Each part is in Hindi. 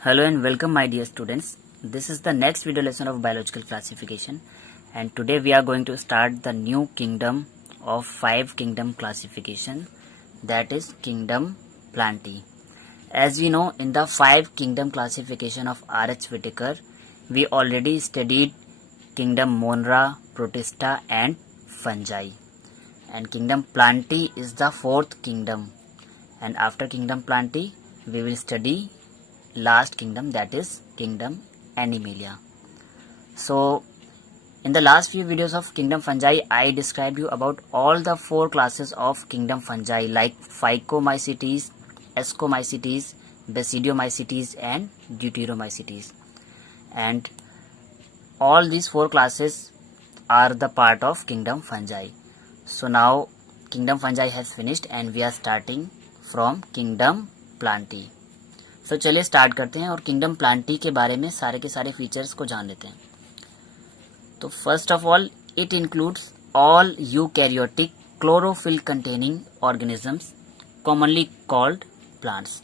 Hello and welcome my dear students. This is the next video lesson of biological classification, and today we are going to start the new kingdom of 5 kingdom classification, that is kingdom Plantae. As we know, in the 5 kingdom classification of R.H. Whitaker, we already studied kingdom Monera, Protista and Fungi, and kingdom Plantae is the 4th kingdom, and after kingdom Plantae we will study last kingdom, that is kingdom Animalia. So in the last few videos of kingdom Fungi, I described you about all the 4 classes of kingdom Fungi like Phycomycetes, Ascomycetes, Basidiomycetes and Deuteromycetes, and all these 4 classes are the part of kingdom Fungi. So now kingdom Fungi has finished and we are starting from kingdom Plantae. तो चलिए स्टार्ट करते हैं और किंगडम प्लांटी के बारे में सारे के सारे फीचर्स को जान लेते हैं। तो first of all, it includes all eukaryotic chlorophyll containing organisms commonly called plants.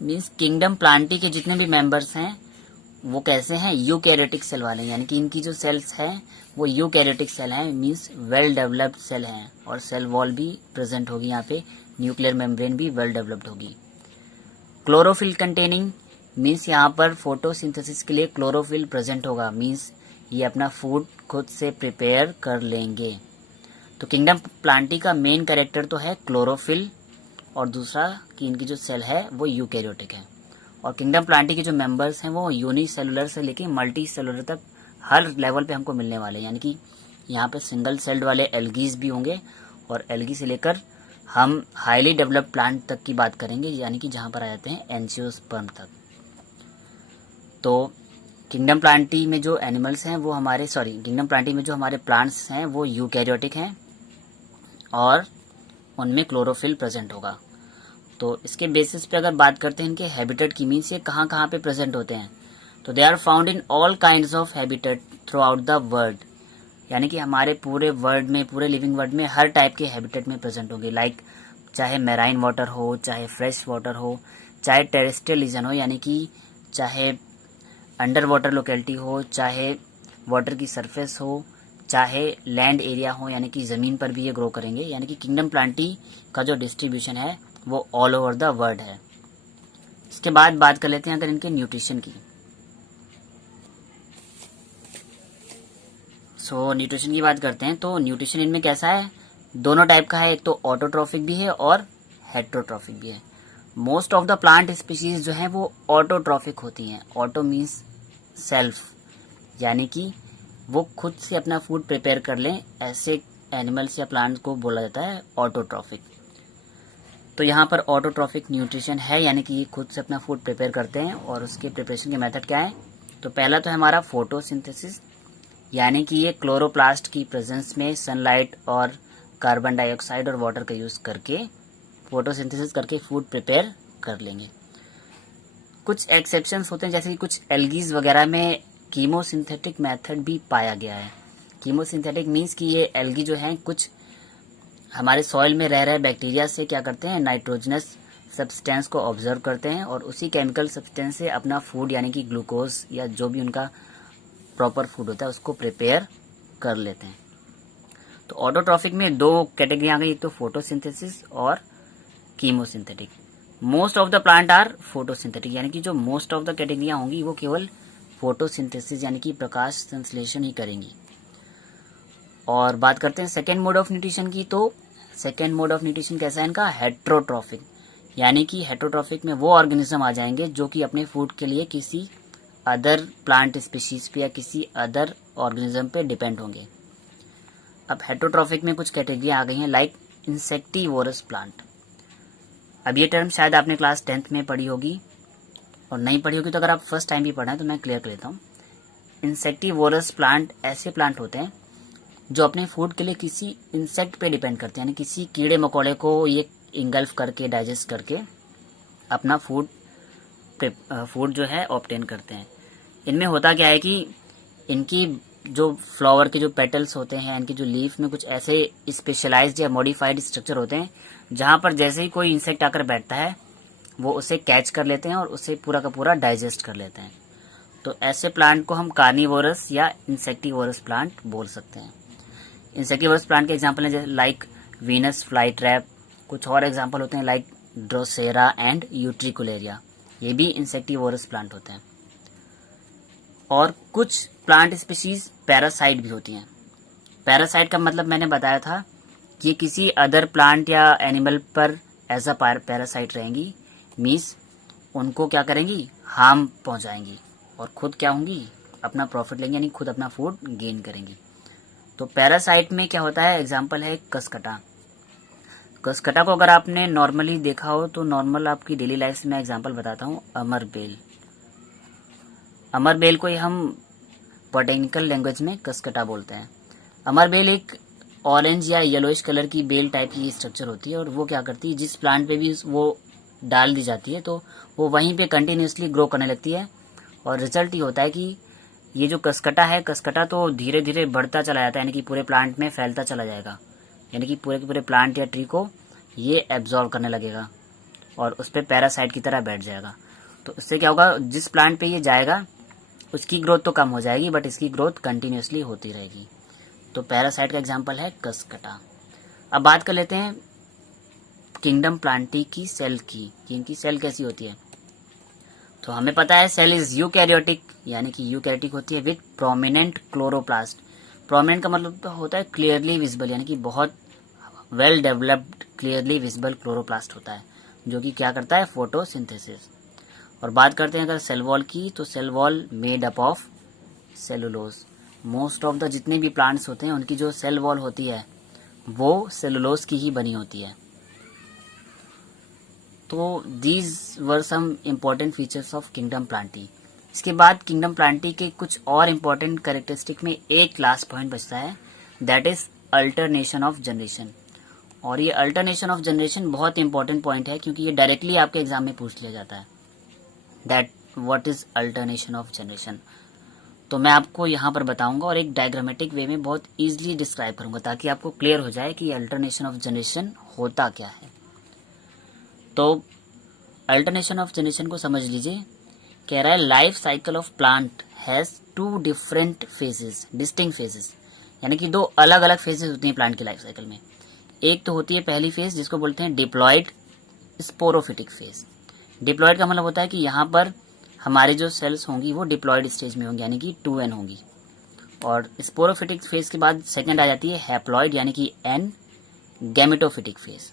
Means kingdom Plantae के जितने भी मेंबर्स हैं वो कैसे हैं, यूकैरियोटिक सेल वाले हैं, यानी कि इनकी जो सेल्स हैं वो यूकैरियोटिक सेल हैं, मीन्स वेल डेवलप्ड सेल हैं और सेल वॉल भी प्रेजेंट होगी, यहाँ पे न्यूक्लियर मेम्ब्रेन भी वेल डेवलप्ड होगी। क्लोरोफिल कंटेनिंग मीन्स यहाँ पर फोटोसिंथेसिस के लिए क्लोरोफिल प्रेजेंट होगा, मीन्स ये अपना फूड खुद से प्रिपेयर कर लेंगे। तो किंगडम प्लांटी का मेन कैरेक्टर तो है क्लोरोफिल और दूसरा कि इनकी जो सेल है वो यूकैरियोटिक है। और किंगडम प्लांटी के जो मेंबर्स हैं वो यूनिसेलुलर से लेके मल्टी सेलुलर तक हर लेवल पे हमको मिलने वाले हैं, यानी कि यहाँ पे सिंगल सेल्ड वाले एल्गीज भी होंगे और एल्गी से लेकर हम हाईली डेवलप्ड प्लांट तक की बात करेंगे, यानी कि जहाँ पर आ जाते हैं एंजियोस्पर्म तक। तो किंगडम प्लांटी में जो एनिमल्स हैं वो हमारे किंगडम प्लांटी में जो हमारे प्लांट्स हैं वो यूकैरियोटिक हैं और उनमें क्लोरोफिल प्रेजेंट होगा। तो इसके बेसिस पे अगर बात करते हैं इनके हैबिटेट की, मीन्स ये कहाँ कहाँ पे प्रेजेंट होते हैं, तो they are found in all kinds of habitat throughout the world, यानी कि हमारे पूरे वर्ल्ड में, पूरे लिविंग वर्ल्ड में हर टाइप के हैबिटेट में प्रेजेंट होंगे। लाइक चाहे मैराइन वाटर हो, चाहे फ्रेश वाटर हो, चाहे टेरेस्ट्रियल रीजन हो, यानी कि चाहे अंडर वाटर लोकेलिटी हो, चाहे वाटर की सरफेस हो, चाहे लैंड एरिया हो, यानी कि ज़मीन पर भी ये ग्रो करेंगे। यानी कि किंगडम प्लांटी का जो डिस्ट्रीब्यूशन है वो ऑल ओवर द वर्ल्ड है। इसके बाद बात कर लेते हैं अगर इनके न्यूट्रिशन की। न्यूट्रिशन की बात करते हैं तो न्यूट्रिशन इनमें कैसा है, दोनों टाइप का है, एक तो ऑटोट्रॉफिक भी है और हेट्रोट्रॉफिक भी है। Most of the plant species जो हैं वो ऑटोट्रॉफिक होती हैं। ऑटो मीन्स सेल्फ, यानी कि वो खुद से अपना फूड प्रिपेयर कर लें, ऐसे एनिमल्स या प्लांट को बोला जाता है ऑटोट्रॉफिक। तो यहाँ पर ऑटोट्रॉफिक न्यूट्रिशन है, यानी कि ये खुद से अपना फूड प्रिपेयर करते हैं। और उसके प्रिपरेशन के मेथड क्या है, तो पहला तो है हमारा फोटोसिंथेसिस, यानी कि ये क्लोरोप्लास्ट की प्रेजेंस में सनलाइट और कार्बन डाइऑक्साइड और वाटर का यूज करके फोटोसिंथेसिस करके फूड प्रिपेयर कर लेंगे। कुछ एक्सेप्शंस होते हैं, जैसे कि कुछ एल्गीज वगैरह में कीमोसिंथेटिक मेथड भी पाया गया है। कीमोसिंथेटिक मीन्स कि ये एल्गी जो हैं कुछ हमारे सॉइल में रह रहे बैक्टीरिया से क्या करते हैं, नाइट्रोजनस सब्सटेंस को ऑब्जर्व करते हैं और उसी केमिकल सब्सटेंस से अपना फूड, यानी कि ग्लूकोज या जो भी उनका प्रॉपर फूड होता है उसको प्रिपेयर कर लेते हैं। तो ऑटोट्रॉफिक में 2 कैटेगरी आ गई, एक तो फोटोसिंथेसिस और chemosynthetic. Most of the plant are photosynthetic, यानी कि जो मोस्ट ऑफ द कैटेगरियां होंगी वो केवल फोटोसिंथेसिस यानी कि प्रकाश संश्लेषण ही करेंगी। और बात करते हैं सेकेंड मोड ऑफ न्यूट्रिशन की, तो सेकेंड मोड ऑफ न्यूट्रिशन कैसा है इनका, हेट्रोट्रॉफिक, यानी कि हेट्रोट्रॉफिक में वो ऑर्गेनिज्म आ जाएंगे जो कि अपने फूड के लिए किसी अदर प्लांट स्पीशीज पे या किसी अदर ऑर्गेनिज्म पे डिपेंड होंगे। अब हेट्रोट्रॉफिक में कुछ कैटेगरी आ गई हैं, लाइक इंसेक्टिवोरस प्लांट। अब ये टर्म शायद आपने क्लास 10th में पढ़ी होगी, और नहीं पढ़ी होगी तो अगर आप फर्स्ट टाइम भी पढ़ा है तो मैं क्लियर कर देता हूँ। इंसेक्टिवोरस प्लांट ऐसे प्लांट होते हैं जो अपने फूड के लिए किसी इंसेक्ट पे डिपेंड करते हैं, यानी किसी कीड़े मकोड़े को ये इंगल्फ करके, डाइजेस्ट करके अपना फूड जो है ऑब्टेन करते हैं। इनमें होता क्या है कि इनकी जो फ्लावर के जो पेटल्स होते हैं, इनकी जो लीफ में कुछ ऐसे स्पेशलाइज्ड या मॉडिफाइड स्ट्रक्चर होते हैं जहां पर जैसे ही कोई इंसेक्ट आकर बैठता है वो उसे कैच कर लेते हैं और उसे पूरा का पूरा डाइजेस्ट कर लेते हैं। तो ऐसे प्लांट को हम कार्निवोरस या इंसेक्टिवोरस प्लांट बोल सकते हैं। इंसेक्टिवोरस प्लांट के एग्जांपल हैं जैसे लाइक वीनस फ्लाई ट्रैप। कुछ और एग्जांपल होते हैं लाइक ड्रोसेरा एंड यूट्रिकुलेरिया, ये भी इंसेक्टिवोरस प्लांट होते हैं। और कुछ प्लांट स्पीशीज पैरासाइट भी होती हैं। पैरासाइट का मतलब मैंने बताया था कि किसी अदर प्लांट या एनिमल पर एज अ पैरासाइट रहेंगी, मीन्स उनको क्या करेंगी, हार्म पहुंचाएंगी और खुद क्या होंगी, अपना प्रॉफिट लेंगे, यानी खुद अपना फूड गेन करेंगी। तो पैरासाइट में क्या होता है, एग्जाम्पल है कसकटा। कसकटा को अगर आपने नॉर्मली देखा हो तो नॉर्मल आपकी डेली लाइफ से मैं एग्जाम्पल बताता हूँ, अमरबेल। अमरबेल को ही हम बॉटेनिकल लैंग्वेज में कसकटा बोलते हैं। अमरबेल एक ऑरेंज या येलोइश कलर की बेल टाइप की स्ट्रक्चर होती है और वो क्या करती है, जिस प्लांट पे भी वो डाल दी जाती है तो वो वहीं पे कंटिन्यूसली ग्रो करने लगती है। और रिजल्ट ये होता है कि ये जो कसकटा है, कसकटा तो धीरे धीरे बढ़ता चला जाता है, यानी कि पूरे प्लांट में फैलता चला जाएगा, यानी कि पूरे के पूरे प्लांट या ट्री को ये एब्जॉर्व करने लगेगा और उस पर पैरासाइट की तरह बैठ जाएगा। तो इससे क्या होगा, जिस प्लांट पे ये जाएगा उसकी ग्रोथ तो कम हो जाएगी बट इसकी ग्रोथ कंटिन्यूसली होती रहेगी। तो पैरासाइट का एग्जाम्पल है कसकटा। अब बात कर लेते हैं किंगडम प्लांटी की सेल की, कि इनकी सेल कैसी होती है। तो हमें पता है सेल इज यूकैरियोटिक, यानी कि यूकैरियोटिक होती है विद प्रोमिनेंट क्लोरोप्लास्ट। प्रोमिनेंट का मतलब होता है क्लियरली विजिबल, यानी कि बहुत well developed clearly visible chloroplast होता है जो कि क्या करता है, फोटोसिंथेसिस। और बात करते हैं अगर सेल वॉल की, तो cell wall made up of cellulose. Most of the जितने भी प्लांट्स होते हैं उनकी जो सेल वॉल होती है वो सेलुलोज की ही बनी होती है। तो these were some important features of kingdom plantae. इसके बाद किंगडम प्लांटी के कुछ और इम्पॉर्टेंट कैरेक्टरिस्टिक में एक लास्ट पॉइंट बचता है, that is alternation of generation. और ये अल्टरनेशन ऑफ जनरेशन बहुत इंपॉर्टेंट पॉइंट है क्योंकि ये डायरेक्टली आपके एग्जाम में पूछ लिया जाता है, that what is alternation of generation. तो मैं आपको यहाँ पर बताऊंगा और एक डायग्रामेटिक वे में बहुत इजीली डिस्क्राइब करूंगा ताकि आपको क्लियर हो जाए कि अल्टरनेशन ऑफ जनरेशन होता क्या है। तो अल्टरनेशन ऑफ जनरेशन को समझ लीजिए, कह रहा है life cycle of plant has two different phases, distinct phases, यानी कि दो अलग अलग फेजेस होती हैं प्लांट की लाइफ साइकिल में। एक तो होती है पहली फेज जिसको बोलते हैं डिप्लॉयड स्पोरोफिटिक फेज। डिप्लॉयड का मतलब होता है कि यहाँ पर हमारी जो सेल्स होंगी वो डिप्लॉयड स्टेज में होंगी, यानी कि 2n होंगी। और स्पोरोफिटिक फेज के बाद सेकंड आ जाती है हैप्लॉयड, यानी कि n गैमेटोफिटिक फेज।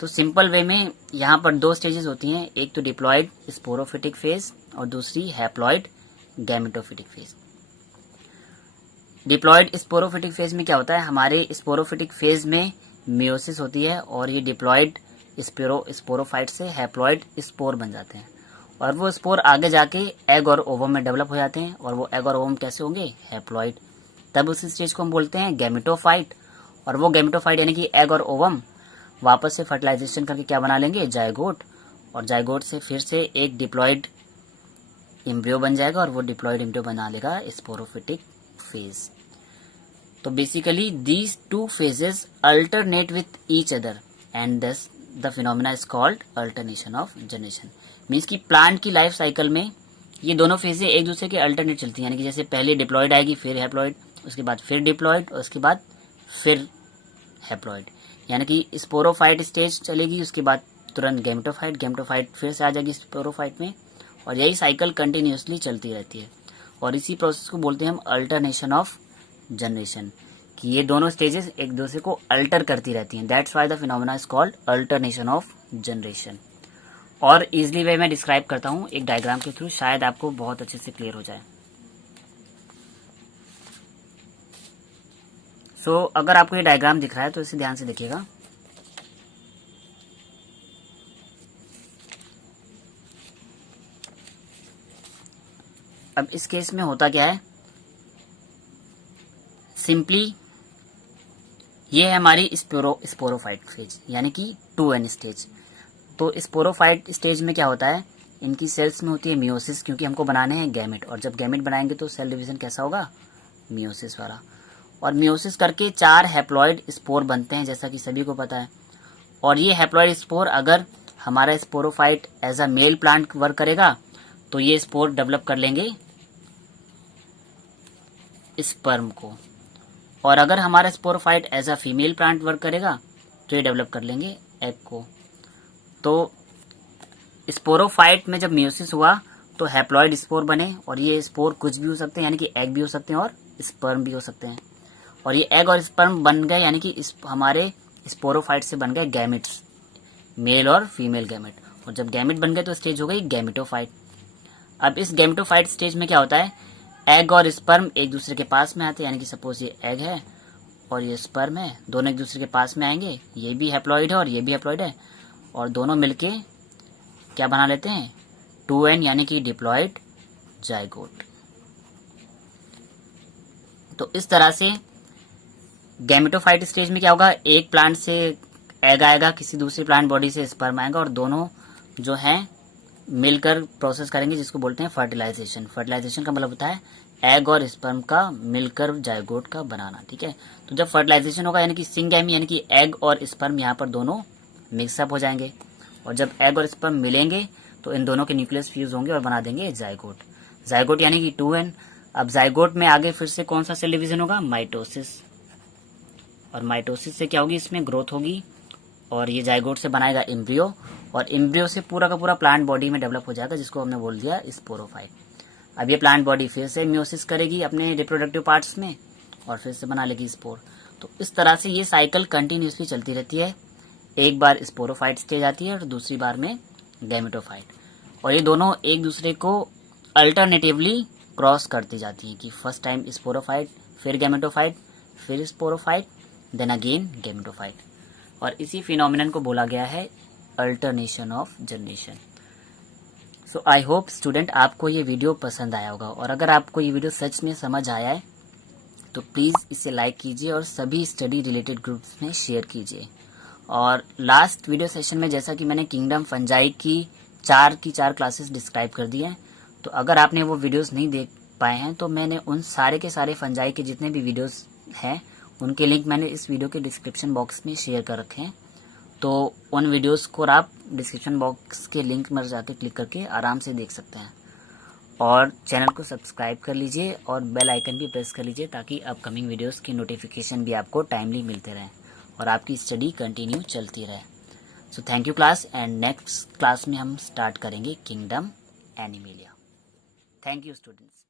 तो सिंपल वे में यहाँ पर दो स्टेजेस होती हैं, एक तो डिप्लॉयड स्पोरोफिटिक फेज और दूसरी haploid gametophytic phase. Diploid sporophytic phase में क्या होता है, हमारे स्पोरोफिटिक फेज में मियोसिस होती है और ये डिप्लॉयड स्पोरोफाइट से हैप्लॉयड स्पोर बन जाते हैं और वो स्पोर आगे जाके एग और ओवम में डेवलप हो जाते हैं। और वो एग और ओवम कैसे होंगे, हैप्लॉयड। तब उस स्टेज को हम बोलते हैं गैमेटोफाइट। और वो गैमेटोफाइट यानी कि एग और ओवम वापस से फर्टिलाइजेशन करके क्या बना लेंगे, जायगोट। और जायगोट से फिर से एक डिप्लॉयड एम्ब्रियो बन जाएगा और वो डिप्लॉयड एम्ब्रियो बना लेगा स्पोरोफिटिक फेज। तो basically these two phases alternate with each other and thus the phenomena is called alternation of generation. Means की प्लांट की लाइफ साइकिल में ये दोनों फेजें एक दूसरे के अल्टरनेट चलती हैं, यानी कि जैसे पहले डिप्लॉयड आएगी, फिर हैप्लॉयड, उसके बाद फिर डिप्लॉयड और उसके बाद फिर हैप्लॉयड, यानी कि स्पोरोफाइट स्टेज चलेगी, उसके बाद तुरंत गैमेटोफाइट, गैमेटोफाइट फिर से आ जाएगी स्पोरोफाइट में, और यही साइकिल कंटिन्यूसली चलती रहती है। और इसी प्रोसेस को बोलते हैं हम अल्टरनेशन ऑफ जनरेशन, कि ये दोनों स्टेजेस एक दूसरे को अल्टर करती रहती हैं। That's why the phenomena is called alternation of generation. और इजिली वे में डिस्क्राइब करता हूँ एक डायग्राम के थ्रू, शायद आपको बहुत अच्छे से क्लियर हो जाए। सो अगर आपको ये डायग्राम दिख रहा है तो इसे ध्यान से देखिएगा। अब इस केस में होता क्या है, सिंपली ये है हमारी स्पोरोफाइट फेज, यानी कि 2n स्टेज। तो स्पोरोफाइट स्टेज में क्या होता है, इनकी सेल्स में होती है मियोसिस, क्योंकि हमको बनाने हैं गैमेट, और जब गैमेट बनाएंगे तो सेल डिवीजन कैसा होगा, मियोसिस वाला। और मियोसिस करके 4 हैप्लॉयड स्पोर बनते हैं, जैसा कि सभी को पता है। और ये हैप्लॉयड स्पोर अगर हमारा sporophyte as a male plant work करेगा तो ये स्पोर डेवलप कर लेंगे स्पर्म को, और अगर हमारा sporophyte as a female plant work करेगा तो ये डेवलप कर लेंगे एग को। तो स्पोरोफाइट में जब मियोसिस हुआ तो हैप्लॉइड स्पोर बने, और ये स्पोर कुछ भी हो सकते हैं, यानी कि एग भी हो सकते हैं और स्पर्म भी हो सकते हैं। और ये एग और स्पर्म बन गए, यानी कि हमारे स्पोरोफाइट से बन गए गैमेट्स, मेल और फीमेल गैमेट। और जब गैमेट बन गए तो स्टेज हो गई गैमेटोफाइट। अब इस गैमेटोफाइट स्टेज में क्या होता है, एग और स्पर्म एक दूसरे के पास में आते हैं, यानी कि सपोज ये एग है और ये स्पर्म है, दोनों एक दूसरे के पास में आएंगे, ये भी हैप्लॉइड है और ये भी हैप्लॉइड है, और दोनों मिलके क्या बना लेते हैं, 2n यानी कि डिप्लॉइड जाइगोट। तो इस तरह से गैमेटोफाइट स्टेज में क्या होगा, एक प्लांट से एग आएगा, किसी दूसरी प्लांट बॉडी से स्पर्म आएगा, और दोनों जो है मिलकर प्रोसेस करेंगे, जिसको बोलते हैं फर्टिलाइजेशन। फर्टिलाइजेशन का मतलब होता है एग और स्पर्म का मिलकर जाइगोट का बनाना, ठीक है। तो जब फर्टिलाइजेशन होगा यानी कि सिंगैमी, यानी कि एग और स्पर्म यहाँ पर दोनों मिक्सअप हो जाएंगे, और जब एग और स्पर्म मिलेंगे तो इन दोनों के न्यूक्लियस फ्यूज होंगे और बना देंगे जाइगोट। जाइगोट यानी कि 2n। अब जाइगोट में आगे फिर से कौन सा सेल डिवीजन होगा, माइटोसिस, और माइटोसिस से क्या होगी, इसमें ग्रोथ होगी, और ये जाइगोट से बनाएगा एम्ब्रियो, और एम्ब्रियो से पूरा का पूरा प्लांट बॉडी में डेवलप हो जाएगा, जिसको हमने बोल दिया स्पोरोफाइट। अब ये प्लांट बॉडी फिर से म्योसिस करेगी अपने रिप्रोडक्टिव पार्ट्स में, और फिर से बना लेगी स्पोर। तो इस तरह से ये साइकिल कंटिन्यूसली चलती रहती है। एक बार स्पोरोफाइट स्टेज आती है और दूसरी बार में गैमेटोफाइट, और ये दोनों एक दूसरे को अल्टरनेटिवली क्रॉस करती जाती हैं, कि फर्स्ट टाइम स्पोरोफाइट, फिर गैमेटोफाइट, फिर स्पोरोफाइट, देन अगेन गैमेटोफाइट। और इसी फिनोमिनन को बोला गया है alternation of generation. So I hope student आपको ये वीडियो पसंद आया होगा, और अगर आपको ये वीडियो सच में समझ आया है तो प्लीज़ इसे लाइक कीजिए और सभी स्टडी रिलेटेड ग्रुप्स में शेयर कीजिए। और लास्ट वीडियो सेशन में जैसा कि मैंने किंगडम फंजाई की चार क्लासेस डिस्क्राइब कर दी हैं, तो अगर आपने वो वीडियोस नहीं देख पाए हैं तो मैंने उन सारे के सारे फंजाई के जितने भी वीडियोस हैं उनके लिंक मैंने इस वीडियो के डिस्क्रिप्शन बॉक्स में शेयर कर रखे हैं। तो उन वीडियोस को आप डिस्क्रिप्शन बॉक्स के लिंक में जाकर क्लिक करके आराम से देख सकते हैं। और चैनल को सब्सक्राइब कर लीजिए और बेल आइकन भी प्रेस कर लीजिए, ताकि अपकमिंग वीडियोस की नोटिफिकेशन भी आपको टाइमली मिलते रहें और आपकी स्टडी कंटिन्यू चलती रहे। So thank you class, and next class में हम स्टार्ट करेंगे kingdom animalia. Thank you students.